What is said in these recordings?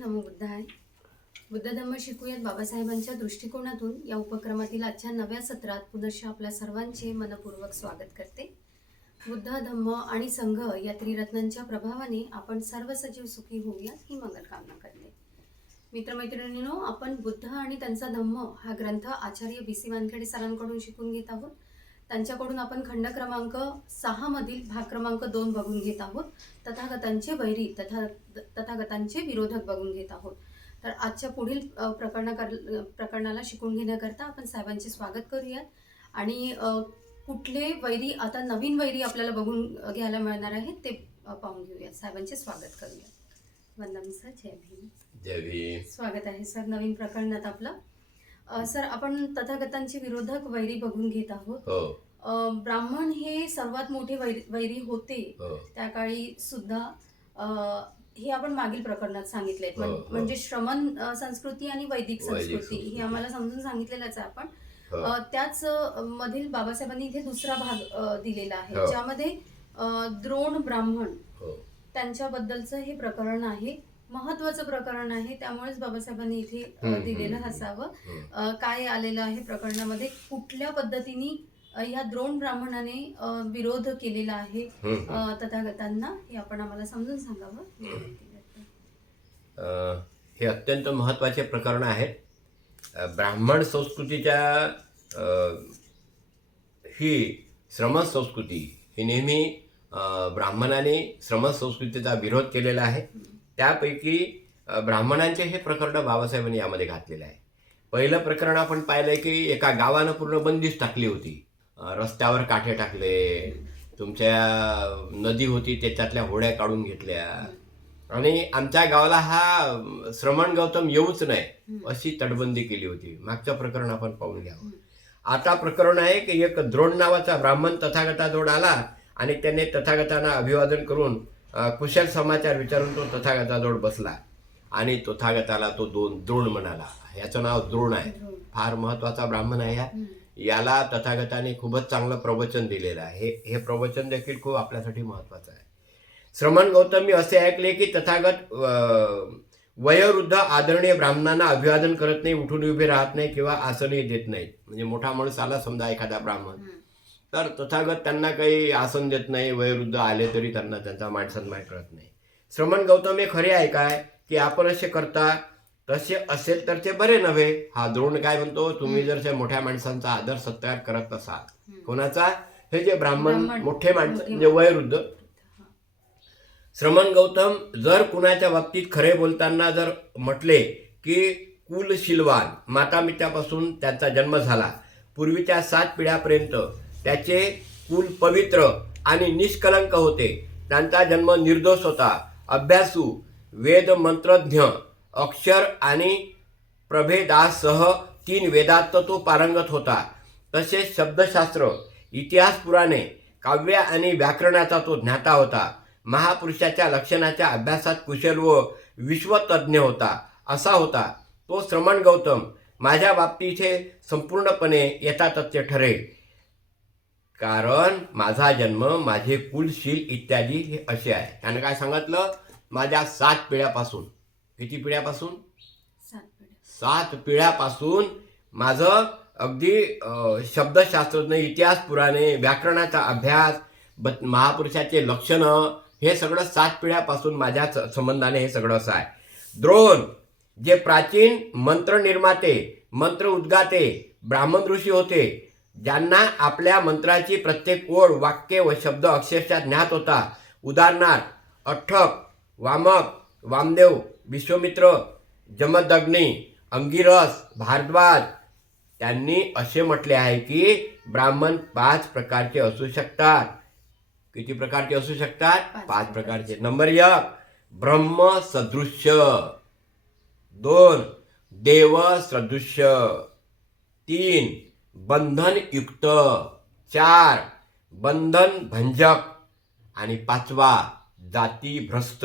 नमो बुद्धाय. बुद्ध धम्म शिकूयात बाबासाहेबांच्या दृष्टिकोनातून या उपक्रमातील आजच्या नव्या सत्रात पुनश्च आपल्या सर्वांचे मनपूर्वक स्वागत करते. बुद्ध धम्म आणि संघ या त्रिरत्नांच्या प्रभावाने आपण सर्व सजीव सुखी होऊया ही मंगल कामना करते. मित्रमैत्रिणींनो, आपण बुद्ध आणि त्यांचा धम्म हा ग्रंथ आचार्य BC वानखेडे सरांकडून शिकून घेत आहोत. त्यांच्याकडून आपण खंड क्रमांक 6 मधील भाग क्रमांक 2 बघून घेत आहोत. तथागतांचे वैरी तथागतांचे विरोधक बघून घेत आहोत. तर आजच्या पुढील प्रकरणाला शिकून घेण्याकरता आपण साहेबांचे स्वागत करूयात आणि कुठले वैरी आता नवीन वैरी आपल्याला बघून घ्यायला मिळणार आहेत ते पाहून घेऊया. साहेबांचे स्वागत करूया. वंदन सर. जय भीम. जय भीम. स्वागत आहे सर नवीन प्रकरणात आपलं. सर, आपण तथागतांचे विरोधक वैरी बघून घेत आहोत. ब्राह्मण हे सर्वात मोठे वैरी होते त्या काळी सुद्धा. हे आपण मागील प्रकरणात सांगितले. म्हणजे श्रमण संस्कृती आणि वैदिक संस्कृती हे आम्हाला समजून सांगितलेलंच आहे आपण. त्याच मधील बाबासाहेबांनी इथे दुसरा भाग दिलेला आहे ज्यामध्ये द्रोण ब्राह्मण त्यांच्याबद्दलचं हे प्रकरण आहे. महत्वाचं प्रकरण आहे, त्यामुळेच बाबासाहेबांनी इथे दिलेलं असावं. काय आलेलं आहे प्रकरणामध्ये, कुठल्या पद्धतीने ह्या द्रोण ब्राह्मणाने विरोध केलेला आहे तथागतांना हे आपण आम्हाला समजून सांगावं. हे अत्यंत महत्त्वाचे प्रकरण आहेत. ब्राह्मण संस्कृतीच्या ही श्रमण संस्कृती ही नेहमी ब्राह्मणाने श्रमण संस्कृतीचा विरोध केलेला आहे. त्यापैकी ब्राह्मणांचे हे प्रकरण बाबासाहेबांनी यामध्ये घातलेलं आहे. पहिलं प्रकरण आपण पाहिलंय की एका गावानं पूर्ण बंदिश टाकली होती. रस्त्यावर काठे टाकले, तुमच्या नदी होती त्याच्यातल्या होड्या काढून घेतल्या आणि आमच्या गावाला हा श्रमण गौतम येऊच नाही अशी तटबंदी केली होती. मागचं प्रकरण आपण पाहून घ्यावं. आता प्रकरण आहे की एक द्रोण नावाचा ब्राह्मण तथागताजवळ आला आणि त्याने तथागतांना अभिवादन करून कुशल समाचार विचारून तो तथागताजवळ बसला आणि तथागताला तो द्रोण म्हणाला. याचं नाव द्रोण आहे. फार महत्वाचा ब्राह्मण आहे. याला तथागताने खूपच चांगलं प्रवचन दिलेलं आहे. हे प्रवचन देखील खूप आपल्यासाठी महत्वाचं आहे. श्रमण गौतमी असे ऐकले की तथागत वयोवृद्ध आदरणीय ब्राह्मणांना अभिवादन करत नाही, उठून उभे राहत नाही किंवा आसनही देत नाहीत. म्हणजे मोठा माणूस आला समजा एखादा ब्राह्मण तर तथागत त्यांना काही आसन देत नाही. वयोवृद्ध आले तरी त्यांना त्यांचा मानसन्मान करत नाही. श्रमण गौतम हे खरे आहे काय की आपण असे करता तसे असेल तर ते बरे नव्हे. हा द्रोण काय म्हणतो, तुम्ही जर मोठ्या माणसांचा आदर सत्कार करत असाल, कोणाचा, हे जे ब्राह्मण मोठे माणसं म्हणजे वयोवृद्ध. श्रमण गौतम जर कुणाच्या बाबतीत खरे बोलताना जर म्हटले की कुलशीलवान, मातापित्यापासून त्याचा जन्म झाला, पूर्वीच्या 7 पिढ्यापर्यंत त्याचे कुल पवित्र आणि निष्कलंक होते, त्यांचा जन्म निर्दोष होता, अभ्यासू, वेद मंत्रज्ञ, अक्षर आणि प्रभेदासह 3 वेदात तो पारंगत होता, तसेच शब्दशास्त्र, इतिहास, पुराणे, काव्य आणि व्याकरणाचा तो ज्ञाता होता, महापुरुषाच्या लक्षणाच्या अभ्यासात कुशल व विश्वतज्ञ होता, असा होता तो श्रमण गौतम माझ्या बाबतीत हे संपूर्णपणे यथातथ्य ठरेल. कारण माझा जन्म, माझे कुलशील इत्यादी हे असे आहे. त्यानं काय सांगितलं, माझ्या 7 पिढ्यापासून, किती पिढ्यापासून, 7 पिढ्यापासून माझं अगदी शब्दशास्त्रज्ञ, इतिहास, पुराणे, व्याकरणाचा अभ्यास, महापुरुषाचे लक्षणं, हे सगळं 7 पिढ्यापासून माझ्या संबंधाने हे सगळं असं आहे. द्रोण जे प्राचीन मंत्र निर्माते, मंत्र उद्गाते ब्राह्मण ऋषी होते, ज्यांना आपल्या मंत्राची प्रत्येक ओळ, वाक्य व शब्द अक्षरशः ज्ञात होता. उदाहरणार्थ अठ्ठक, वामक, वामदेव, विश्वामित्र, जमदग्नी, अंगिरस, भारद्वाज. त्यांनी असे म्हटले आहे की ब्राह्मण 5 प्रकारचे असू शकतात. किती प्रकारचे असू शकतात? 5 प्रकारचे. नंबर 1 ब्रह्म सदृश्य, 2 देव सदृश्य, 3 बंधन युक्त, 4 बंधन भंजक आणि 5वा जाती भ्रष्ट.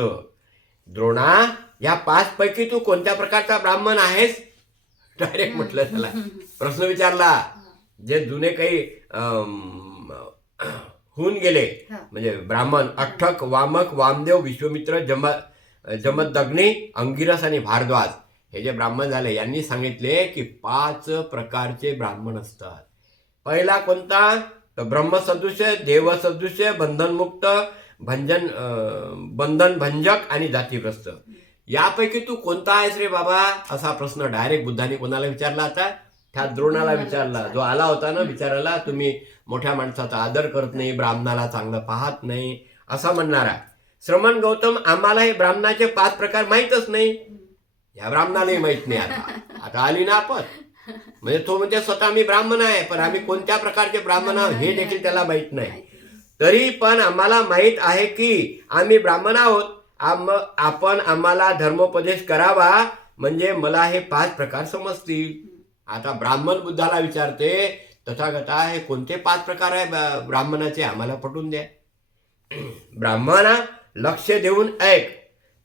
द्रोणा, या 5 पैकी तू कोणत्या प्रकारचा ब्राह्मण आहेस? डायरेक्ट म्हटलं त्याला, प्रश्न विचारला. जे जुने काही होऊन गेले म्हणजे ब्राह्मण, अठ्ठक, वामक, वामदेव, विश्वामित्र, जमदग्नी, अंगिरस आणि भारद्वाज हे जे ब्राह्मण झाले यांनी सांगितले की 5 प्रकारचे ब्राह्मण असतात. पहिला कोणता? तर ब्रह्मसदृश, देवसदृश, बंधनमुक्त, बंधन भंजक आणि जातीग्रस्त. यापैकी तू कोणता आहेस रे बाबा, असा प्रश्न डायरेक्ट बुद्धाने कोणाला विचारला? आता त्या द्रोणाला विचारला, जो आला होता ना विचारायला, तुम्ही मोठ्या माणसाचा आदर करत नाही, ब्राह्मणाला चांगलं पाहत नाही, असा म्हणणारा. श्रमण गौतम, आम्हाला हे ब्राह्मणाचे 5 प्रकार माहीतच नाही. या ब्राह्मणालाही माहित नाही. आता आली ना आपत. म्हणजे तो म्हणजे स्वतः मी ब्राह्मण आहे, पण आम्ही कोणत्या प्रकारचे ब्राह्मण आहोत हे देखील त्याला माहित नाही. तरी पण आम्हाला माहित आहे की आम्ही ब्राह्मण आहोत. आपण आम्हाला धर्मोपदेश करावा, म्हणजे मला हे 5 प्रकार समजतील. आता ब्राह्मण बुद्धाला विचारते, तथागता हे कोणते 5 प्रकार आहे ब्राह्मणाचे, आम्हाला पटवून द्या. ब्राह्मणा लक्ष देऊन ऐक.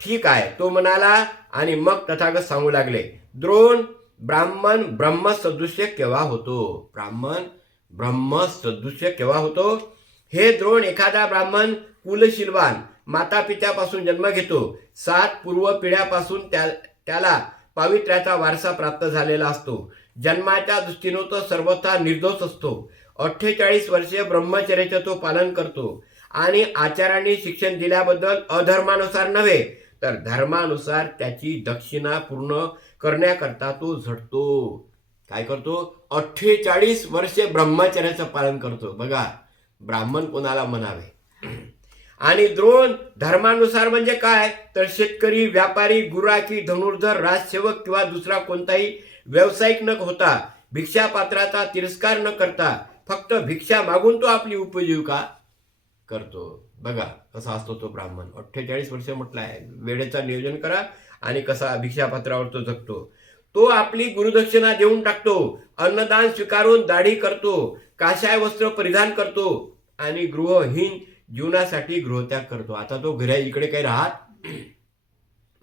ठीक आहे, तो म्हणाला. आणि मग तथागत सांगू लागले, द्रोण, ब्राह्मण ब्रह्मसदृश्य केव्हा होतो? ब्राह्मण ब्रह्मसदृश्य केव्हा होतो? हे द्रोण, एखादा ब्राह्मण कुलशीलवान माता पित्यापासून जन्म घेतो. 7 पूर्व पिढ्यापासून त्याला पावित्र्याचा वारसा प्राप्त झालेला असतो. जन्माच्या दृष्टीने तो सर्वथा निर्दोष असतो. 48 वर्षे ब्रह्मचर्याचे तो पालन करतो आणि आचार्यांनी शिक्षण दिल्याबद्दल अधर्मानुसार नव्हे तर धर्मानुसार त्याची दक्षिणा पूर्ण करण्याकरता तो झटतो. काय करतो? 48 वर्षे ब्रह्मचर्याचं पालन करतो. बघा, ब्राह्मण कोणाला म्हणावे. आणि द्रोण धर्मानुसार म्हणजे काय? तर शेतकरी, व्यापारी, गुराखी, धनुर्धर, राजसेवक किंवा दुसरा कोणताही व्यावसायिक न होता, भिक्षापात्राचा तिरस्कार न करता फक्त भिक्षा मागून तो आपली उपजीविका करतो. बघा कसा असतो तो ब्राह्मण. 48 वर्ष म्हटलं आहे. वेळेचं नियोजन करा आणि कसा भिक्षापात्रावर तो जगतो. तो आपली गुरुदक्षिणा देऊन टाकतो, अन्नदान स्वीकारून दाढी करतो, काशाय वस्त्र परिधान करतो आणि गृहहीन जीवनासाठी गृहत्याग करतो. आता तो घरी इकडे काही राहत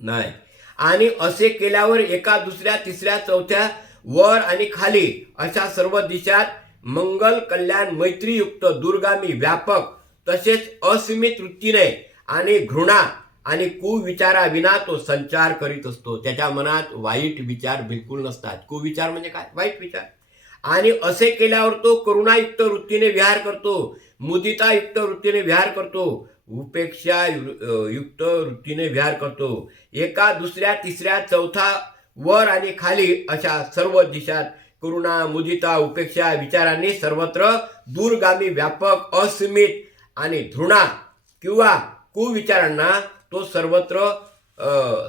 नाही. आणि असे केल्यावर एका, दुसऱ्या, तिसऱ्या, चौथ्या, वर आणि खाली अशा सर्व दिशात मंगल, कल्याण, मैत्रीयुक्त, दूरगामी, व्यापक तसेच असीमित वृत्तीने आणि घृणा आणि कुविचाराविना तो संचार करीत असतो. त्याच्या मनात वाईट विचार बिलकुल नसतात. कुविचार म्हणजे काय? वाईट विचार. आणि असे केल्यावर तो करुणायुक्त वृत्तीने विहार करतो, मुदितायुक्त वृत्तीने विहार करतो, उपेक्षा युक्त वृत्तीने विहार करतो. एका, दुसऱ्या, तिसऱ्या, चौथा, वर आणि खाली अशा सर्व दिशात करुणा, मुदिता, उपेक्षा विचारांनी सर्वत्र दूरगामी, व्यापक, असीमित आणि घृणा किंवा कुविचारांना तो सर्वत्र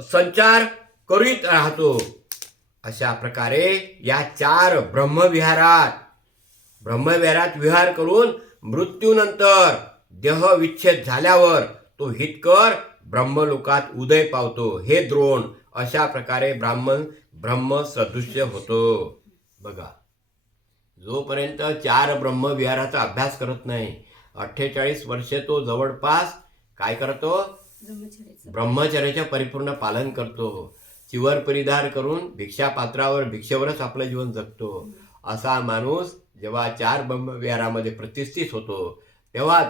संचार करीत राहतो. अशा प्रकारे या 4 ब्रह्मविहारात विहार करून मृत्यूनंतर देह विच्छेद झाल्यावर तो हितकर ब्रह्मलोकात उदय पावतो. हे द्रोण, अशा प्रकारे ब्राह्मण ब्रह्मसदृश्य होतो. बघा, जोपर्यंत 4 ब्रह्मविहाराचा अभ्यास करत नाही, 48 वर्षे तो जवळपास काय करतो? ब्रह्मचर्याचे परिपूर्ण पालन करतो. चिवर परिधान करून भिक्षापात्रावर भिक्षेवरच आपलं जीवन जगतो. असा माणूस जेव्हा 4 ब्रह्मविहारामध्ये प्रतिष्ठित होतो, तेव्हा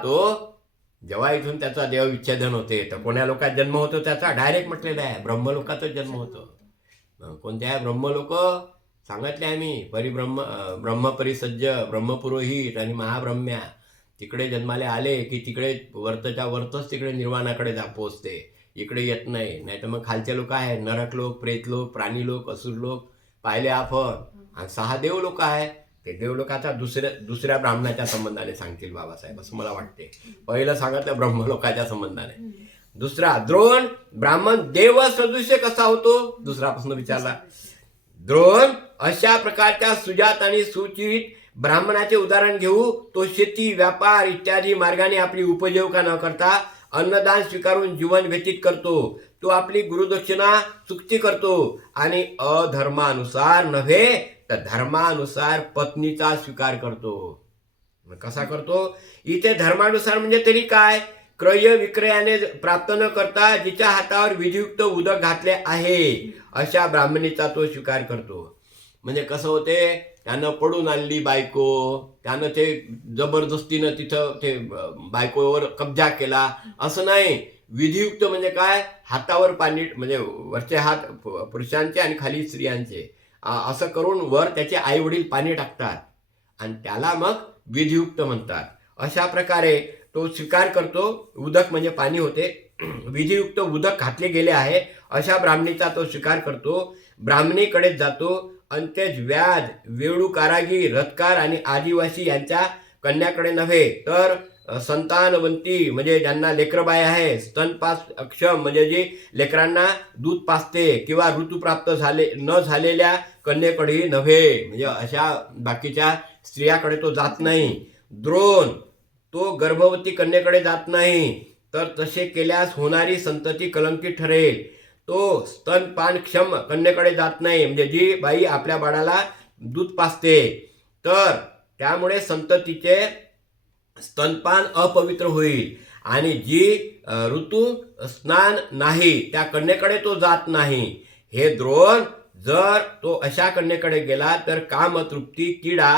जेव्हा इथून त्याचा देह विच्छेदन होते, तर कोण्या लोकात जन्म होतो? त्याचा डायरेक्ट म्हटलेला आहे, ब्रह्मलोकातच जन्म होतो. कोणत्या ब्रह्मलोक सांगितले आम्ही? ब्रह्मपरिसज्ज, ब्रह्मपुरोहित आणि महाब्रह्म्या. तिकडे जन्माले आले की तिकडे वरतच्या वरतच तिकडे निर्वाणाकडे पोहोचते, इकडे येत नाही. नाही तर मग खालचे लोक आहे, नरक लोक, प्रेत लोक, प्राणी लोक, असुर लोक पाहिले आपण. आणि 6 देवलोक आहे. ते देवलोकाचा दुसऱ्या ब्राह्मणाच्या संबंधाने सांगतील बाबासाहेब, असं मला वाटते. पहिलं सांगितलं ब्रह्मलोकाच्या संबंधाने. दुसरा, द्रोण ब्राह्मण देव सदृश्य कसा होतो? दुसरा प्रश्न विचारला. द्रोण अशा प्रकारच्या सुजात आणि सुचित ब्राह्मणाचे उदाहरण घेऊ. तो शेती, व्यापार इत्यादी मार्गाने आपली उपजीविका न करता अन्नदान स्वीकारून जीवन व्यतीत करतो. तो आपली गुरुदक्षिणा चुकती करतो आणि अधर्मानुसार नव्हे तर धर्मानुसार पत्नीचा स्वीकार करतो. कसा करतो? इथे धर्मानुसार म्हणजे तरी काय? क्रय विक्रयाने प्राप्त न करता जिच्या हातावर विधियुक्त उदक घातले आहे अशा ब्राह्मणीचा तो स्वीकार करतो. म्हणजे कसं होते? त्यानं पडून आणली बायको, त्यानं ते जबरदस्तीनं तिथं ते बायकोवर कब्जा केला, असं नाही. विधियुक्त म्हणजे काय, हातावर पाणी म्हणजे वरचे हात पुरुषांचे आणि खाली स्त्रियांचे, असं करून वर त्याचे आई वडील पाणी टाकतात आणि त्याला मग विधियुक्त म्हणतात. अशा प्रकारे तो स्वीकार करतो. उदक म्हणजे पाणी होते. विधियुक्त उदक घातले गेले आहे अशा ब्राह्मणीचा तो स्वीकार करतो. ब्राह्मणीकडे जातो. अंत्यज व्याध, वेळू कारागीर, रथकार आणि आदिवासी यांच्या कन्याकडे नव्हे तर संतानवंती म्हणजे ज्यांना लेकरबाय आहे, स्तनपास अक्षम म्हणजे जी लेकरांना दूध पाजते किंवा ऋतुप्राप्त न झालेल्या कन्येकडेही नव्हे, म्हणजे अशा बाकीच्या स्त्रियाकडे तो जात नाही. द्रोण, तो गर्भवती कन्येकडे जात नाही, तर तसे केल्यास होणारी संतती कलंकित ठरेल. तो स्तनपानक्षम कन्येकडे जात नाही, म्हणजे जी बाई आपल्या बाळाला दूध पाजते, तर त्यामुळे संततीचे स्तनपान अपवित्र होईल. आणि जी ऋतू स्नान नाही त्या कन्येकडे तो जात नाही. हे द्रोण, जर तो अशा कन्येकडे गेला तर कामतृप्ती, किडा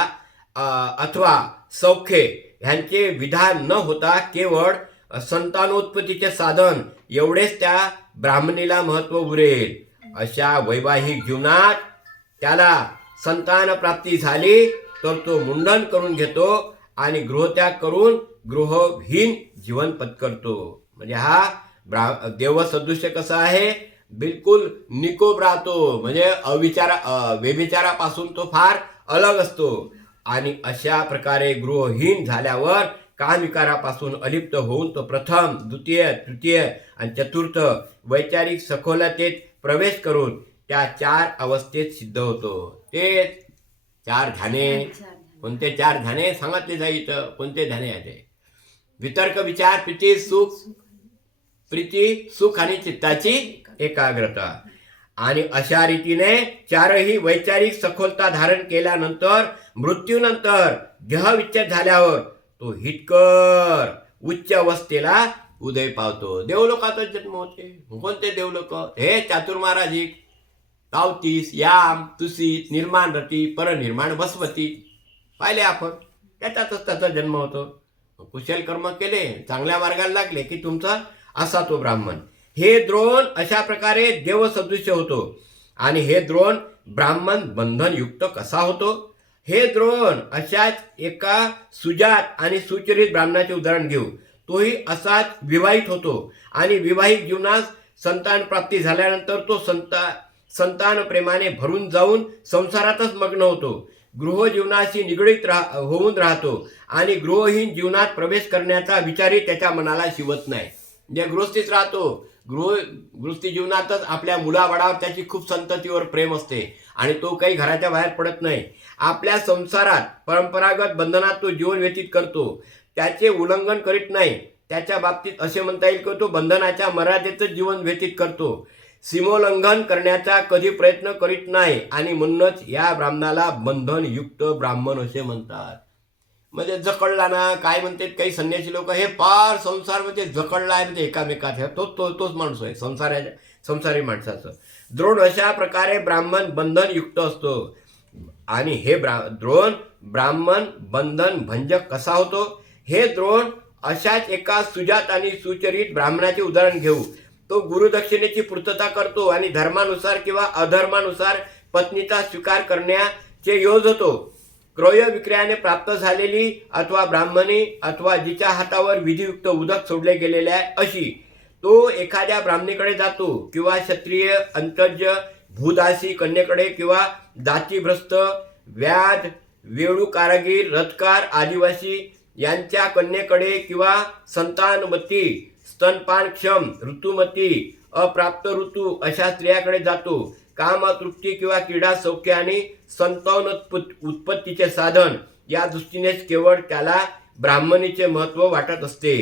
अथवा सौख्य ह्यांचे विधान न होता केवळ संतानोत्पत्तीचे साधन एवढेच त्या ब्राह्मणीला महत्व उरेल. अशा वैवाहिक जीवनात त्याला संतान प्राप्ती झाली तर तो मुंडन करून घेतो आणि गृहत्याग करून गृहहीन जीवन पत्करतो. म्हणजे हा देवसदृश्य कसा आहे, बिलकुल निकोप राहतो, म्हणजे व्यभिचारापासून तो फार अलग असतो. आणि अशा प्रकारे गृहहीन झाल्यावर कामविकारापासून अलिप्त होऊन तो प्रथम, द्वितीय, तृतीय आणि चतुर्थ वैचारिक सखोलतेत प्रवेश करून त्या 4 अवस्थेत सिद्ध होतो. ते 4 ध्याने. कोणते 4 ध्याने सांगितले जाईल तर कोणते ध्याने आहे? वितर्क, विचार, प्रीती, सुख आणि चित्ताची एकाग्रता. आणि अशा रीतीने 4ही वैचारिक सखोलता धारण केल्यानंतर मृत्यूनंतर देहविच्छेद झाल्यावर तो हितकर उच्च अवस्थेला उदय पावतो. देवलोकातच जन्म होते. कोणते देवलोक? हे चातुर्माराजिक, तावतीस, याम, तुसीत, निर्माण रती, परनिर्माण, बसवती पाहिले आपण. त्याच्यातच त्याचा जन्म होतो. कुशल कर्म केले, चांगल्या मार्गाला लागले की तुमचा असा तो ब्राह्मण. हे द्रोण अशा प्रकारे देवसदृश्य होतो. आणि हे द्रोण ब्राह्मण बंधनयुक्त कसा होतो? हे द्रोण अशाच एका सुजात आणि सुचरित ब्राह्मणाचे उदाहरण घेऊ. तोही असाच विवाहित होतो आणि विवाहित जीवनात संतान प्राप्ती झाल्यानंतर तो संतान प्रेमाने भरून जाऊन संसारातच मग्न होतो. गृहजीवनाशी निगडीत होऊन राहतो आणि गृहहीन जीवनात प्रवेश करण्याचा विचारही त्याच्या मनाला शिवत नाही. म्हणजे गृहस्थीच राहतो. गृहस्थी जीवनातच आपल्या मुलाबाळावर त्याची खूप संततीवर प्रेम असते आणि तो काही घराच्या बाहेर पडत नाही. आपल्या संसारात परंपरागत बंधनात तो जीवन व्यतीत करतो, त्याचे उल्लंघन करीत नाही. त्याच्या बाबतीत असे म्हणता येईल की तो बंधनाच्या मर्यादेतच जीवन व्यतीत करतो, सीमोल्लंघन करण्याचा कधी प्रयत्न करीत नाही. आणि म्हणूनच या ब्राह्मणाला बंधनयुक्त ब्राह्मण असे म्हणतात. म्हणजे जकळला ना, काय म्हणतात काही संन्यासी लोक, हे फार संसार म्हणजे जकळला आहे, म्हणजे एकामेकात तोच माणूस आहे संसारी माणसाचं. द्रोण अशा प्रकारे ब्राह्मण बंधनयुक्त असतो. आणि हे द्रोण ब्राह्मण बंधन भंजक कसा होतो? हे द्रोण अशाच एका सुजात आणि सुचरित ब्राह्मणाचे उदाहरण घेऊ. तो गुरुदक्षिणेची पूर्तता करतो आणि धर्मानुसार किंवा अधर्मानुसार पत्नीचा स्वीकार करण्याचे योजतो. क्रय विक्रयाने प्राप्त झालेली अथवा ब्राह्मणी अथवा जिच्या हातावर विधियुक्त उदक सोडले गेलेले आहे अशी तो एखाद्या ब्राह्मणीकडे जातो, किंवा क्षत्रिय, अंतज, भूदासी कन्येकडे, किंवा जातीभ्रष्ट, व्याध, वेळू कारागीर, रथकार, आदिवासी यांच्या कन्येकडे, किंवा संतानवती, स्तनपानक्षम, ऋतुमती, अप्राप्त ऋतू अशा स्त्रियाकडे जातो. कामतृप्ती किंवा क्रीडा, सौख्य आणि संतानोत्पत्तीचे साधन या दृष्टीनेच केवळ त्याला ब्राह्मणीचे महत्व वाटत असते.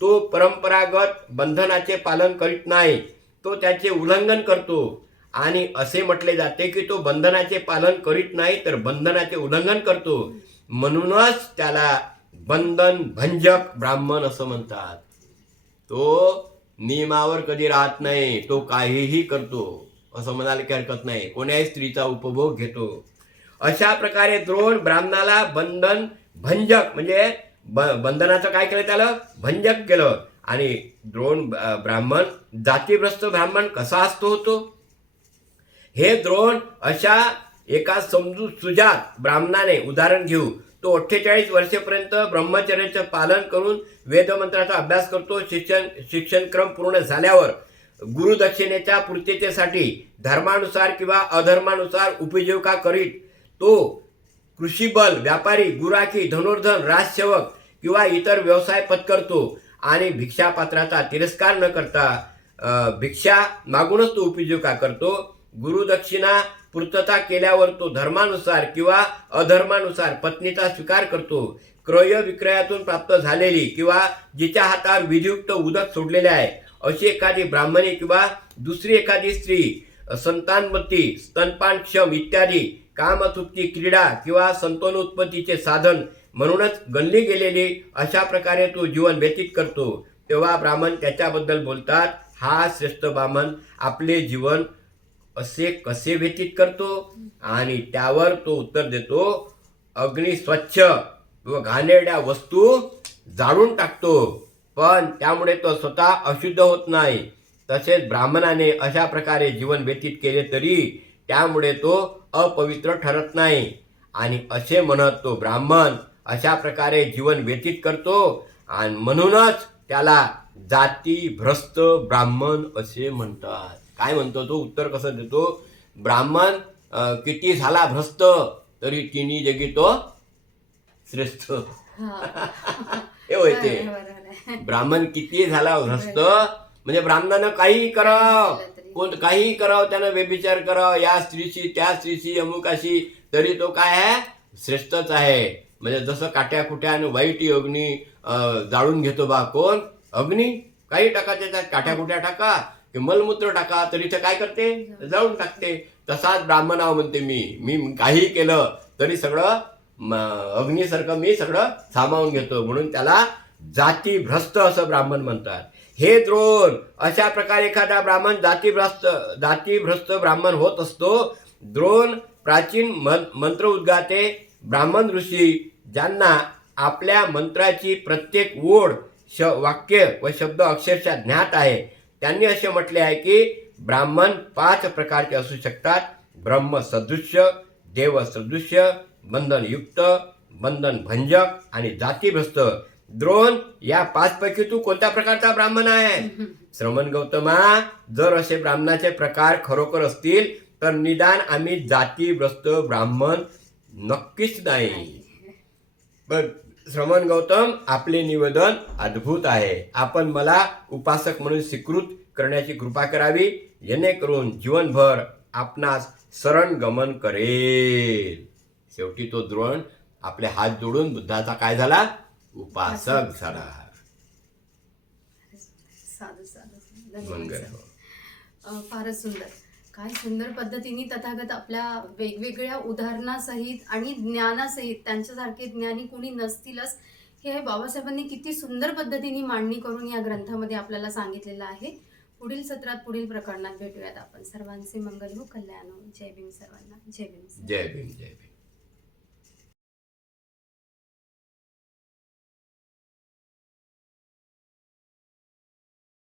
तो परंपरागत बंधनाचे पालन करीत नाही, तो त्याचे उल्लंघन करतो. आणि असे म्हटले जाते की तो बंधनाचे पालन करीत नाही तर बंधनाचे उल्लंघन करतो. म्हणूनच त्याला बंधन भंजक ब्राह्मण असं म्हणतात. तो नियमावर कधी राहत नाही, तो काहीही करतो असं म्हणायला काही हरकत नाही. कोण्याही स्त्रीचा उपभोग घेतो. अशा प्रकारे द्रोण ब्राह्मणाला बंधन भंजक म्हणजे बंधनाचं काय केलं, त्याला भंजक केलं. आणि द्रोण ब्राह्मण जातीभ्रष्ट ब्राह्मण कसा असतो होतो. हे द्रोण अशा एका समजू सुजात ब्राह्मणाने उदाहरण घेऊ. तो 48 वर्षेपर्यंत ब्रह्मचर्याचे पालन करून वेदमंत्राचा अभ्यास करतो. शिक्षणक्रम पूर्ण झाल्यावर गुरुदक्षिणेच्या पूर्ततेसाठी धर्मानुसार किंवा अधर्मानुसार उपजीविका करीत. तो कृषीबल व्यापारी, गुराखी, धनुर्धन, राजसेवक किंवा इतर व्यवसाय पत्करतो आणि भिक्षापात्राचा तिरस्कार न करता भिक्षा मागूनच तो उपजीविका करतो. गुरुदक्षिणा पूर्तता केल्यावर तो धर्मानुसार किंवा अधर्मानुसार पत्नीचा स्वीकार करतो. क्रय विक्रयातून प्राप्त झालेली किंवा जिच्या हातावर विधियुक्त उदक सोडलेले आहे अशी एखादी ब्राह्मणी किंवा दुसरी एखादी स्त्री संतानवती, स्तनपानक्षम इत्यादी कामतृप्ती, क्रीडा किंवा संतानोत्पत्तीचे साधन म्हणूनच गणली गेलेली अशा प्रकारे तो जीवन व्यतीत करतो. तेव्हा ब्राह्मण त्याच्याबद्दल बोलतात, हा श्रेष्ठ ब्राह्मण आपले जीवन असे कसे व्यतीत करतो. आणि त्यावर तो उत्तर देतो, अग्नी स्वच्छ व घाणेरड्या वस्तू जाळून टाकतो, पण त्यामुळे तो स्वतः अशुद्ध होत नाही. तसेच ब्राह्मणाने अशा प्रकारे जीवन व्यतीत केले तरी त्यामुळे तो अपवित्र ठरत नाही. आणि असे म्हणत तो ब्राह्मण अशा प्रकारे जीवन व्यतीत करतो आणि म्हणूनच त्याला जातीभ्रष्ट ब्राह्मण असे म्हणतात. काय म्हणतो तो, उत्तर कसं देतो, ब्राह्मण किती झाला भ्रष्ट तरी तिन्ही जगी तो श्रेष्ठ. हे होय ते. ब्राह्मण किती झाला भ्रष्ट म्हणजे ब्राह्मणानं काही कराव, कोण काही करावं, त्यानं व्यभिचार करावं या स्त्रीशी त्या स्त्रीशी अमुकाशी, तरी तो काय आहे, श्रेष्ठच आहे. म्हणजे जसं काट्या कुट्या आणि वाईट अग्नी जाळून घेतो बा कोण, अग्नी काही टाका त्याच्यात, काट्या कुट्या टाका की मलमूत्र टाका तरी ते काय करते, जाळून टाकते. तसाच ब्राह्मणाव म्हणते मी काही केलं तरी सगळं अग्नीसारखं मी सगळं सामावून घेतो, म्हणून त्याला जातीभ्रष्ट असं ब्राह्मण म्हणतात. हे द्रोण अशा प्रकारे एखादा ब्राह्मण जातीभ्रष्ट ब्राह्मण होत असतो. द्रोण प्राचीन मंत्र उद्गाते ब्राह्मण ऋषी, ज्यांना आपल्या मंत्राची प्रत्येक ओळ, वाक्य व शब्द अक्षरशः ज्ञात आहे, त्यांनी असे म्हटले आहे की ब्राह्मण 5 प्रकारचे असू शकतात. ब्रह्म सदृश्य, देव सदृश्य, बंधनयुक्त, बंधन भंजक आणि जातीभ्रष्ट. द्रोण या 5 पैकी तू कोणत्या प्रकारचा ब्राह्मण आहे. श्रमण गौतमा, जर असे ब्राह्मणाचे प्रकार खरोखर असतील तर निदान आम्ही जातीभ्रष्ट ब्राह्मण नक्कीच नाही. पण श्रमण गौतम, आपले निवेदन अद्भुत आहे. आपण मला उपासक म्हणून स्वीकृत करण्याची कृपा करावी, जेणेकरून जीवनभर आपणास शरण गमन करेल. शेवटी तो द्रोण आपले हात जोडून बुद्धाचा काय झाला, उपासक झाला. मंगल हो. फारच सुंदर. काय सुंदर पद्धतीने तथागत आपल्या वेगवेगळ्या उदाहरणासहित आणि ज्ञानासहित, त्यांच्यासारखे ज्ञानी कोणी नसतीलच हे बाबासाहेबांनी किती सुंदर पद्धतीने मांडणी करून या ग्रंथामध्ये आपल्याला सांगितलेलं आहे. पुढील सत्रात पुढील प्रकरणात भेटूयात आपण. सर्वांचे मंगल हो, कल्याण हो. जय भीम सर्वांना. जय भीम. जय भीम. जय भीम.